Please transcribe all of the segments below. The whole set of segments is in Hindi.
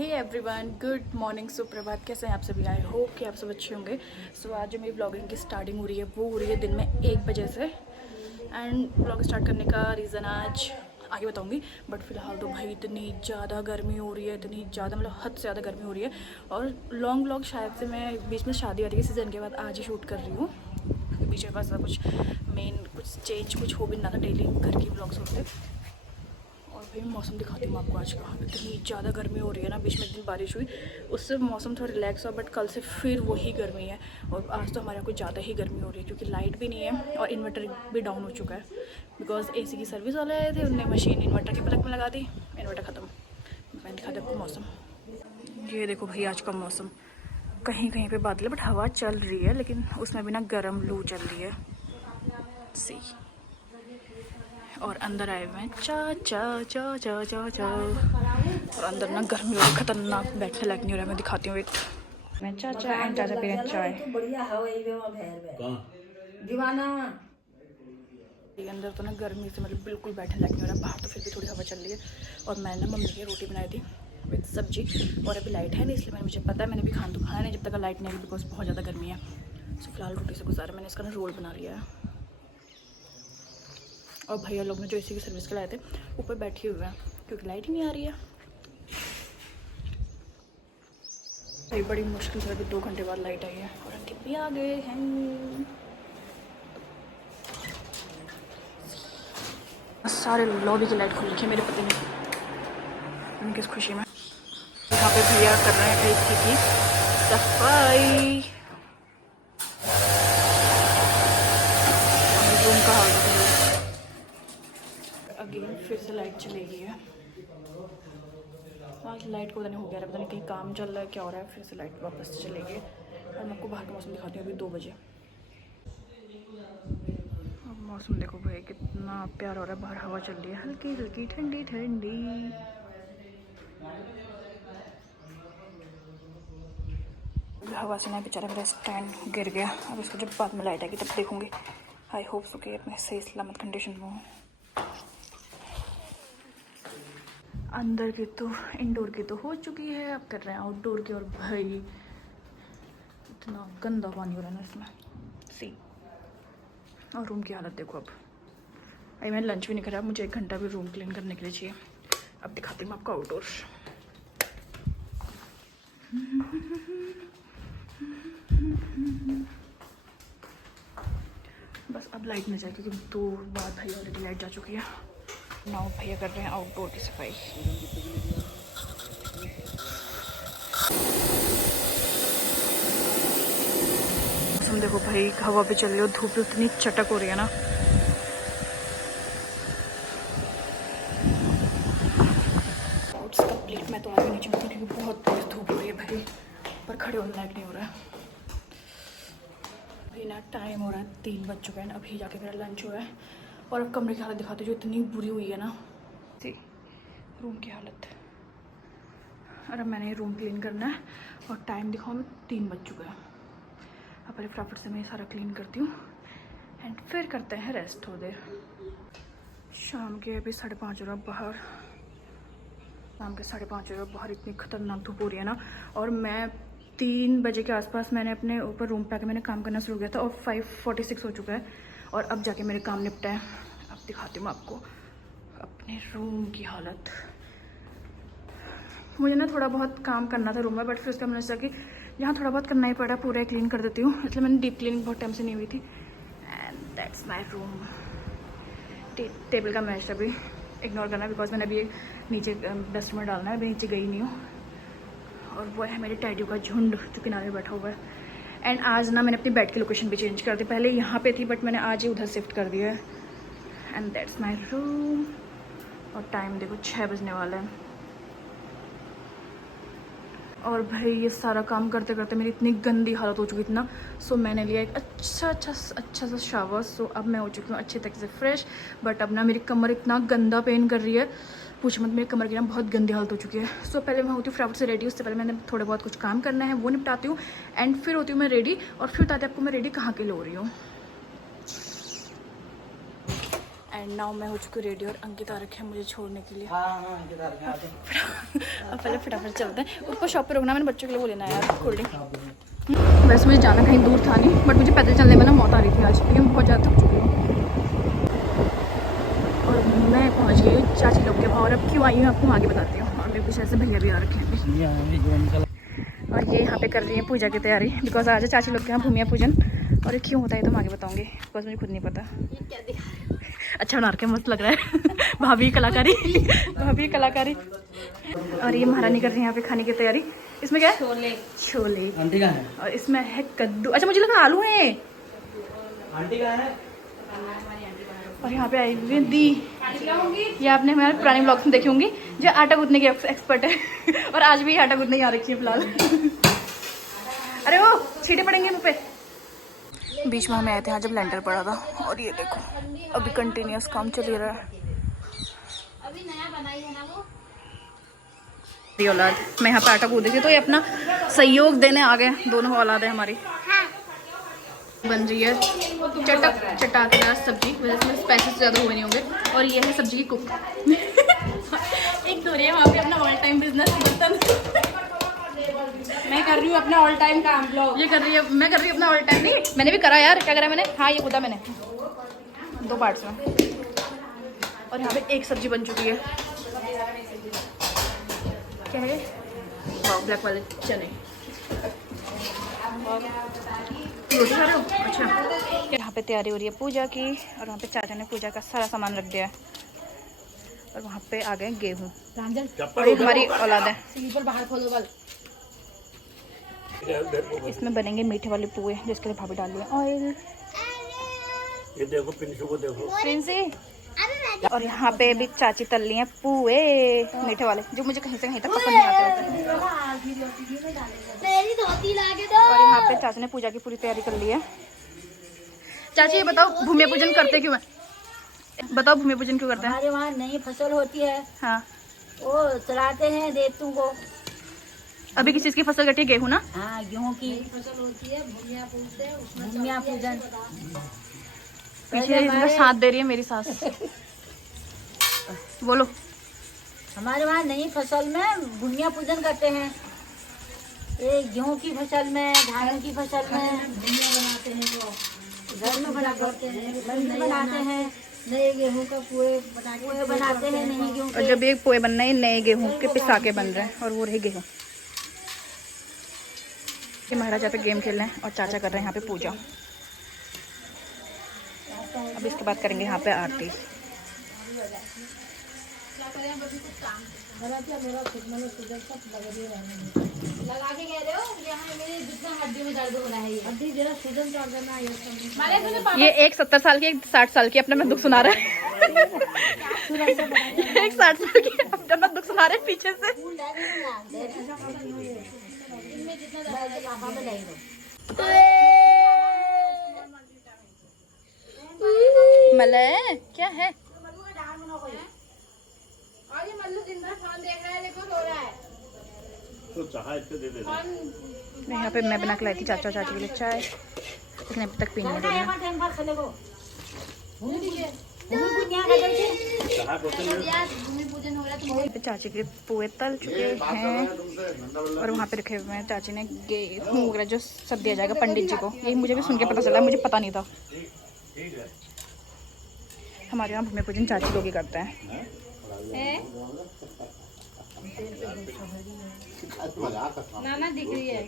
हे एवरीवन, गुड मॉर्निंग, सुप्रभात। कैसे हैं आप सभी? आई होप कि आप सब अच्छे होंगे। सो आज जो मेरी ब्लॉगिंग की स्टार्टिंग हो रही है वो हो रही है दिन में 1 बजे से। एंड ब्लॉग स्टार्ट करने का रीज़न आज आगे बताऊंगी। बट फिलहाल तो भाई इतनी ज़्यादा गर्मी हो रही है, इतनी ज़्यादा मतलब हद से ज़्यादा गर्मी हो रही है। और लॉन्ग ब्लॉग शायद से मैं बीच में शादी वादी के सीज़न के बाद आज ही शूट कर रही हूँ। बीच में बस कुछ मेन कुछ चेंज कुछ हो भी ना था, डेली घर की ब्लॉग्स होते। और भाई मौसम दिखाती हूँ आपको आज का। इतनी ज़्यादा गर्मी हो रही है ना, बीच में एक दिन बारिश हुई उससे मौसम थोड़ा रिलैक्स हुआ, बट कल से फिर वही गर्मी है। और आज तो हमारे यहाँ कुछ ज़्यादा ही गर्मी हो रही है क्योंकि लाइट भी नहीं है और इन्वर्टर भी डाउन हो चुका है। बिकॉज एसी की सर्विस वाले आए थे, उनने मशीन इन्वर्टर के प्लग में लगा दी, इन्वर्टर ख़त्म। मैं दिखा दी आपको मौसम। ये देखो भाई आज का मौसम, कहीं कहीं पे बादल है बट हवा चल रही है, लेकिन उसमें भी ना गर्म लू चल रही है। सी और अंदर आए हुए हैं चा चा चा चा चा चा। और अंदर ना गर्मी हो रही खतरनाक, बैठने लायक नहीं हो रहा है। मैं दिखाती हूँ, वेट। मैं चाचा एंड चाचा पी रहे हैं चाय। दीवाना अंदर तो ना गर्मी से मतलब बिल्कुल बैठने लायक नहीं हो रहा। बाहर तो फिर भी थोड़ी हवा चल रही है। और मैंने ना मम्मी की रोटी बनाई थी विद सब्जी। और अभी लाइट है नहीं, इसलिए मैंने मुझे पता है मैंने भी खाना तो खाना नहीं जब तक लाइट नहीं आई, बिकॉज बहुत ज़्यादा गर्मी है। सो फिलहाल रोटी से गुजारा। मैंने इसका ना रोल बना लिया है। और भैया लोग ने जो इसी की सर्विस के लाए थे ऊपर बैठे हुए हैं क्योंकि लाइट ही नहीं आ रही है। भाई बड़ी मुश्किल से अभी 2 घंटे बाद लाइट आई है और अंकित भी आ गए हैं। सारे लॉबी की लाइट खुल रखी है मेरे पति ने, उनकी इस खुशी में। यहाँ पे भैया कर रहे हैं इसकी की सफाई। रूम का हाल अगेन फिर से लाइट चली गई है। आज लाइट को पता नहीं हो गया, पता नहीं कहीं काम चल रहा है क्या हो रहा है, फिर से लाइट वापस चली गई। और मैं आपको बाहर का मौसम दिखाती हूँ अभी 2 बजे। अब मौसम देखो भाई कितना प्यारा हो रहा है, बाहर हवा चल रही है हल्की हल्की ठंडी ठंडी। हवा से ना बेचारा मेरा स्टैंड गिर गया। अब इसको जब बाद में लाइट आएगी तब देखूंगी। आई होप सो कि अपने सही सलामत कंडीशन में हो। अंदर की तो इंडोर की तो हो चुकी है, अब कर रहे हैं आउटडोर की। और भाई इतना गंदा पानी हो रहा है ना इसमें, सी। और रूम की हालत देखो। अब भाई मैंने लंच भी नहीं करा, मुझे 1 घंटा भी रूम क्लीन करने के लिए चाहिए। अब दिखाती हूँ आपको आउटडोर। बस अब लाइट नहीं जाए क्योंकि 2 बार भाई ऑलरेडी लाइट जा चुकी है। नाउ भैया कर रहे हैं आउटडोर की सफाई। मौसम देखो भाई, हवा पे चल रही हो, धूप इतनी चटक हो रही है ना। कंप्लीट मैं तो आगे नहीं चाहती क्योंकि बहुत तेज धूप हो रही है भाई, पर खड़े होने लायक नहीं हो रहा है। अभी ना टाइम हो रहा है 3 बज चुका है, अभी जाके मेरा लंच हुआ है। और अब कमरे की हालत दिखाती हूँ जो इतनी बुरी हुई है ना। सी रूम की हालत। और अब मैंने रूम क्लीन करना है और टाइम दिखाऊँ मैं 3 बज चुका है। अब पहले फटाफट से मैं सारा क्लीन करती हूँ एंड फिर करते हैं रेस्ट थोड़ी देर। शाम के अभी 5:30 हो रहा बाहर, शाम के 5:30 हो रहा बाहर। इतनी खतरनाक धूप हो रही है ना। और मैं 3 बजे के आसपास मैंने अपने ऊपर रूम पे आके मैंने काम करना शुरू किया था और 5:46 हो चुका है और अब जाके मेरे काम निपटा है। अब दिखाती हूँ आपको अपने रूम की हालत। मुझे ना थोड़ा बहुत काम करना था रूम में, बट फिर उसका मैंने सोचा कि यहाँ थोड़ा बहुत करना ही पड़ा, पूरा क्लीन कर देती हूँ। इसलिए मैंने डीप क्लीनिंग बहुत टाइम से नहीं हुई थी। And that's my room. Table का मैश अभी इग्नोर करना बिकॉज मैंने अभी नीचे डस्ट में डालना है, अभी नीचे गई नहीं हूँ। और वो है मेरे टैडियो का झुंड जो किनारे बैठा हुआ है। एंड आज ना मैंने अपनी बेड की लोकेशन भी चेंज कर दी, पहले यहाँ पे थी बट मैंने आज ही उधर शिफ्ट कर दिया है। And that's my room. और टाइम देखो 6 बजने वाला है। और भाई ये सारा काम करते करते मेरी इतनी गंदी हालत हो चुकी थी ना। सो मैंने लिया एक अच्छा सा शावर। सो अब मैं हो चुकी हूँ अच्छे तरीके से फ्रेश। बट अब ना मेरी कमर इतना गंदा पेन कर रही है, पूछ मत। मेरी कमर की ना बहुत गंदी हालत हो चुकी है। सो पहले मैं होती हूँ फटाफट से रेडी, उससे पहले मैंने थोड़ा बहुत कुछ काम करना है वो निपटाती हूँ एंड फिर होती हूँ मैं रेडी। और फिर बताती हूँ आपको मैं रेडी कहाँ के लिए हो रही हूँ। एंड नाउ मैं हो चुकी रेडी और अंकिता रखे हैं मुझे छोड़ने के लिए। अंकिता रखे हैं। अब पहले फटाफट चलते हैं। उसको शॉप पे रुकना, मैंने बच्चों के लिए वो लेना है यार कोल्ड ड्रिंक। वैसे मुझे जाना कहीं दूर था नहीं, बट मुझे पैदल चलने में ना मौत आ रही थी आज, क्योंकि मैं बहुत ज़्यादा थक चुकी हूँ। और मैं पहुँच गई चाची लोग के वहाँ, और अब क्यों आई हूँ आपको आगे बताती हूँ। और मेरे पीछे ऐसे भैया भी आ रखे हैं। और ये यहाँ पे कर रही है पूजा की तैयारी, बिकॉज आज है चाची लोग के यहाँ भूमिया पूजन। और ये क्यों होता है तो मैं आगे बताऊँगी, बिकॉज मुझे खुद नहीं पता। अच्छा बना के मस्त लग रहा है। भाभी कलाकारी, भाभी कलाकारी। और ये महारानी कर रही है यहाँ पे खाने की तैयारी। इसमें क्या है? छोले। छोले आंटी कहाँ है? और इसमें है कद्दू। अच्छा मुझे लगा आलू है। आंटी कहाँ है? और यहाँ पे आई हुई है दी। ये आपने हमारे पुराने ब्लॉग्स में देखी होंगी, जो आटा गूंथने की एक्सपर्ट है। और आज भी आटा गूंथने आ रखी है फिलहाल। अरे वो छींटे पड़ेंगे मुँह पे। बीच में हमें आए थे यहाँ जब लेंटर पड़ा था। और ये देखो अभी कंटिन्यूस काम चल ही रहा है। अभी नया बनाई है ना वो। औलाद मैं यहाँ पे आटा गूंथ रही थी, तो ये अपना सहयोग देने आ गए। दोनों औलाद है हमारी। बन रही है चटक चटाकेदार सब्जी, वजह से स्पाइसेस ज़्यादा हुए नहीं होंगे। और ये है सब्जी की कुक। एक दो रही है वहाँ पे अपना ऑल टाइम बिजनेस बर्तन। मैं कर रही हूँ अपना ऑल टाइम काम ब्लॉग। ये कर रही है, मैं कर रही हूँ अपना ऑल टाइम। नहीं मैंने भी करा यार। क्या करा मैंने? हाँ ये कूदा मैंने 2 पार्ट्स में। और यहाँ पे एक सब्जी बन चुकी है। क्या है? ब्लैक वाले चने। रोटी खा रहे हो? अच्छा। यहाँ पे तैयारी हो रही है पूजा की, और वहाँ पे चाचा ने पूजा का सारा सामान रख दिया है। और वहाँ पे आ गए गेहूँ। और ये हमारी औलाद है। बाहर खोलो बल। इसमें बनेंगे मीठे वाले पुए, जिसके लिए भाभी डाल रही है ऑयल। ये देखो पिंसू को देखो। प्रिंसी। और यहाँ पे भी चाची तल रही है पुए मीठे वाले, जो मुझे कहीं से कहीं तक पसंद नहीं आते होते। और यहाँ पे चाची ने पूजा की पूरी तैयारी कर ली है। चाची ये बताओ भूमि पूजन करते क्यों है? बताओ भूमि पूजन क्यों करते हैं? हमारे वहाँ नई फसल होती है, हाँ वो चढ़ाते हैं देवतों को। अभी किस चीज की फसल कटी है? गेहूँ ना? हाँ गेहूँ की फसल होती है, भूमिया पूजते हैं, उसमें भूमिया पूजन। पीछे इनका साथ दे रही है मेरी सास। बोलो। हमारे वहाँ नई फसल में भूमिया पूजन करते हैं। ये गेहूँ की फसल में, धान की फसल में भूमिया बनाते हैं। वो घर में बनाते हैं नए गेहूँ का पुए बनाते हैं नए गेहूँ और जब एक पुए बन रहे हैं नए गेहूँ के पिसा के बन रहे हैं, और वो रहे गेहूँ। ये महाराज यहाँ पे गेम खेल रहे हैं और चाचा कर रहे हैं यहाँ पे पूजा। अब इसके बाद करेंगे यहाँ पे आरती। लगा के कह रहे हो यहाँ मेरे जितना हड्डी में दर्द हो रहा है, हड्डी जरा सूजन कर देना। ये एक 70 साल की, एक 60 साल की अपना मैं दुख सुना रहा है। एक 60 साल की अपना मैं दुख सुना रहे हैं पीछे से। मले क्या है? तो चाय इससे दे दे। यहाँ पे मैं बना के लाई थी चाचा चाची के लिए चाय, लेकिन अभी तक पीनी है दोनों। चाची के पुए तल चुके हैं, और वहाँ पे रखे हुए हैं चाची ने गेहूँ वगैरह जो सब दिया जाएगा पंडित जी को। यही मुझे भी सुन के पता चला, मुझे पता नहीं था। हमारे यहाँ भूमि पूजन चाची लोग ही करते हैं। नाना दिख रही है।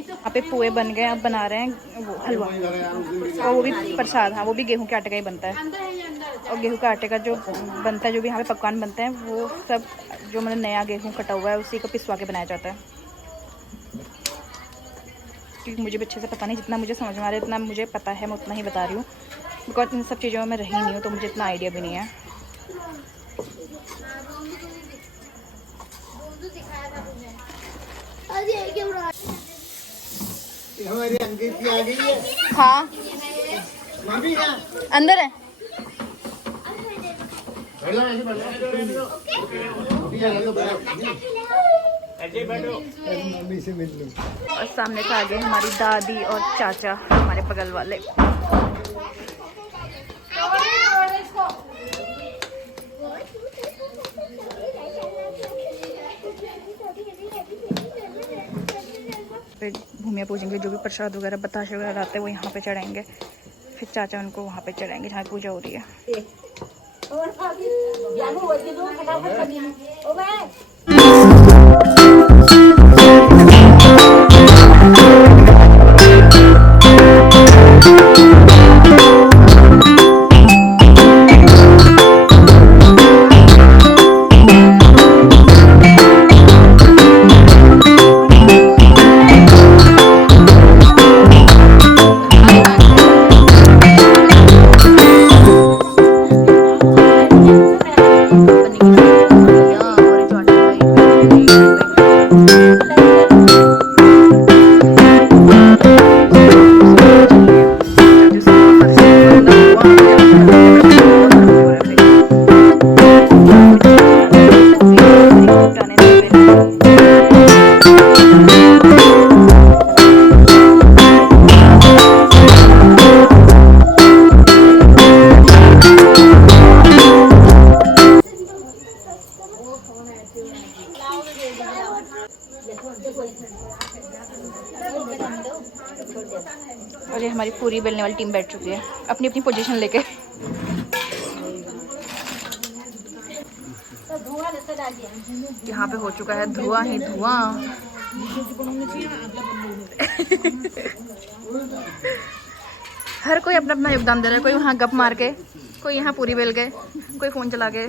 यहाँ पे पुए बन गए, अब बना रहे हैं वो हलवा, और वो भी प्रसाद। हाँ वो भी गेहूं के आटे का ही बनता है। और गेहूं के आटे का जो बनता है, जो भी यहाँ पे पकवान बनते हैं, वो सब जो मतलब नया गेहूं कटा हुआ है उसी को पिसवा के बनाया जाता है। क्योंकि मुझे भी अच्छे से पता नहीं, जितना मुझे समझ में आ रहा है इतना मुझे पता है, मैं उतना ही बता रही हूँ। बिकॉज इन सब चीज़ों में मैं रही नहीं हूँ, तो मुझे इतना आइडिया भी नहीं है। हमारी अंकित आ गई है। हाँ मम्मी क्या? अंदर है। मम्मी से मिल लो। और सामने से आ गए हमारी दादी और चाचा हमारे बगल वाले। फिर भूमिया पूजन के जो भी प्रसाद वगैरह बताशे वगैरह आते हैं वो यहाँ पे चढ़ाएंगे, फिर चाचा उनको वहाँ पे चढ़ाएंगे जहाँ पूजा हो रही है। और ये हमारी पूरी बेलने वाली टीम बैठ चुकी है अपनी अपनी पोजीशन लेके। यहाँ पे हो चुका है धुआं ही धुआं। हर कोई अपना अपना योगदान दे रहा है, कोई वहाँ गप मार के, कोई यहाँ पूरी बेल के, कोई फोन चला के,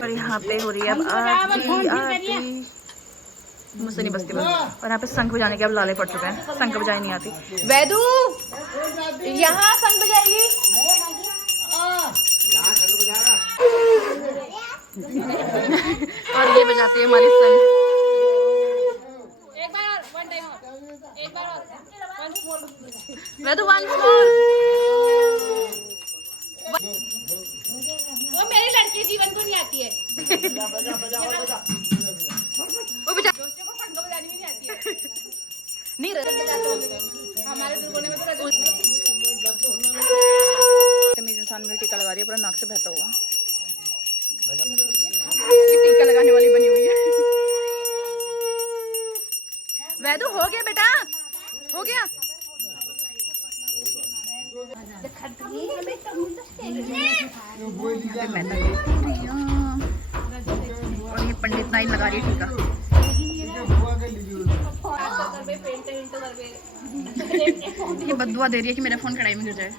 और यहाँ पे हो रही है अब आरती। मुझसे नहीं बजती बस। और यहाँ पे शंख बजाने के अब लाले पड़ चुके हैं, शंख बजाने नहीं आती। वैदू यहाँ शंख बजाएगी। और ये बजाती है हमारी शंख। वैदू वंस मोर। वो मेरी लड़की जीवन को नहीं आती है। वो बजा बजानी भी नहीं आती है। नहीं हमारे दुर्गों में तो तमीज इंसान में टीका लगा रही है, पूरा नाक से बहता हुआ। ये टीका लगाने वाली बनी हुई है। वैदू हो गया बेटा, हो गया। और ये पंडित नाई लगा रही है टीका। ये बदुआ दे रही है कि मेरा फोन कढ़ाई में गिर जाए।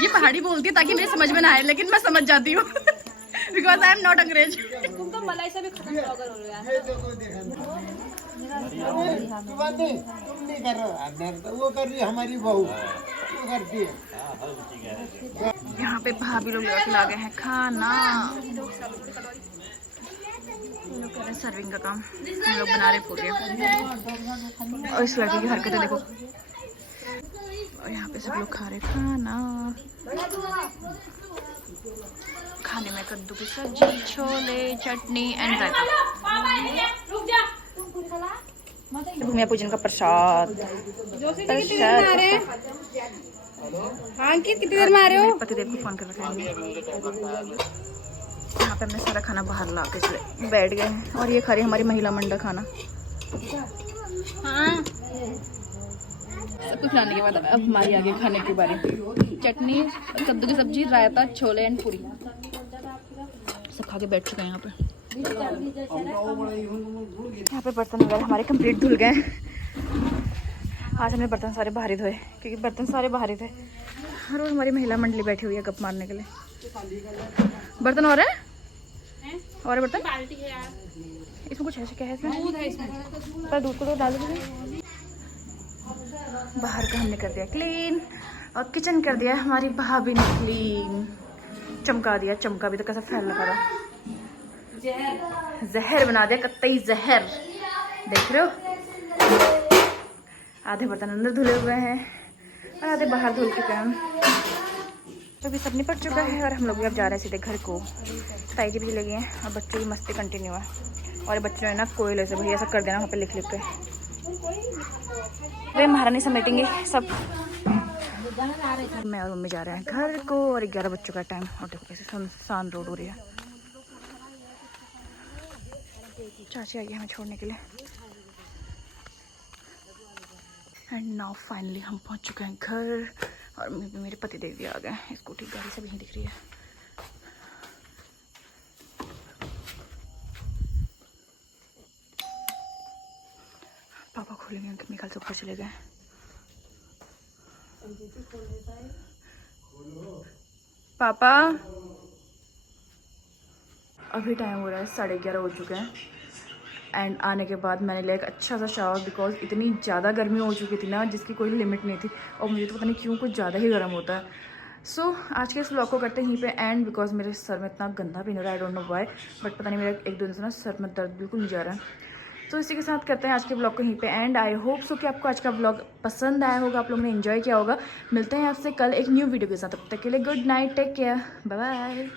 ये पहाड़ी बोलती है ताकि मेरे समझ में ना आए, लेकिन मैं समझ जाती हूँ बिकॉज आई एम नॉट अंग्रेज। तुम तो मलाई से भी खत्म ब्लॉगर हो रहे तुम नहीं कर रहे, वो कर रही है हमारी बहू, वो करती है। यहाँ पे भाभी लोग लेकर ला गए हैं खाना। ये लोग कर रहे हैं सर्विंग का काम, हम लोग बना रहे पूरे। और इस लड़की की हरकतें देखो। और यहाँ पे सब लोग खा रहे खाना। खाने में कद्दू की सब्जी, छोले, चटनी एंड रायता। भूमिया पूजन का प्रसाद। अंकित कितनी देर में आ रहे हो? पतिदेव को फोन कर रखा है। यहाँ पे हमने सारा खाना बाहर ला के इसलिए बैठ गए हैं। और ये खा रही हमारी महिला मंडल खाना। हाँ, सब कुछ खाने के बाद अब हमारी आगे खाने की बारी। चटनी, कद्दू की सब्जी, रायता, छोले एंड पूरी सब खा के बैठ चुके हैं यहाँ पे। यहाँ पे बर्तन वगैरह हमारे कंप्लीट धुल गए। आज हमने बर्तन सारे बाहर ही धोए क्योंकि बर्तन सारे बाहर ही थे। हर रोज हमारी महिला मंडली बैठी हुई है गप मारने के लिए। बर्तन और है और बर्तन बाल्टी है यार, इसमें कुछ ऐसे क्या है इसमें? दूध है इसमें। पर दूध को तो डाल दीजिए। बाहर का हमने कर दिया क्लीन और किचन कर दिया हमारी भाभी ने क्लीन। चमका दिया, चमका भी तो कैसा फैलना पड़ा। जहर बना दिया, कत्तई जहर। देख रहे हो, आधे बर्तन अंदर धुले हुए हैं और आधे बाहर धुल चुके हैं। तो अभी सब निपट चुका है और हम लोग भी अब जा रहे हैं सीधे घर को। ताई जी भी लगी हैं और बच्चों की मस्ती कंटिन्यू है। और बच्चों ने ना कोयले से भैया सब कर देना वहाँ पे लिख के। वे महारानी समेटेंगे सब। मैं और मम्मी जा रहे हैं घर को और 11 बच्चों का टाइम। और देखो कैसे सुनसान रोड हो रही है। चाची आ गई हमें छोड़ने के लिए। एंड नाउ फाइनली हम पहुंच चुके हैं घर। और मेरे पति देव भी आ गए हैं। स्कूटी गाड़ी से भी नहीं दिख रही है। पापा खोलेंगे, उनके मेरे ख्याल से ऊपर चले गए। पापा अभी टाइम हो रहा है 11:30 हो चुके हैं। एंड आने के बाद मैंने लिया एक अच्छा सा शावर बिकॉज इतनी ज़्यादा गर्मी हो चुकी थी ना जिसकी कोई लिमिट नहीं थी। और मुझे तो पता नहीं क्यों कुछ ज़्यादा ही गर्म होता है। सो आज के इस व्लॉग को करते हैं यहीं पे एंड बिकॉज मेरे सर में इतना गंदा पेन हो रहा है। I don't know why but पता नहीं मेरा 1-2 दिन से ना सर में दर्द बिल्कुल नहीं जा रहा है। तो इसी के साथ करते हैं आज के व्लॉग को यहीं पे एंड। आई होप सो कि आपको आज का व्लॉग पसंद आया होगा, आप लोगों ने एंजॉय किया होगा। मिलते हैं आपसे कल एक न्यू वीडियो के साथ। तब तक के लिए good night, take care, bye bye.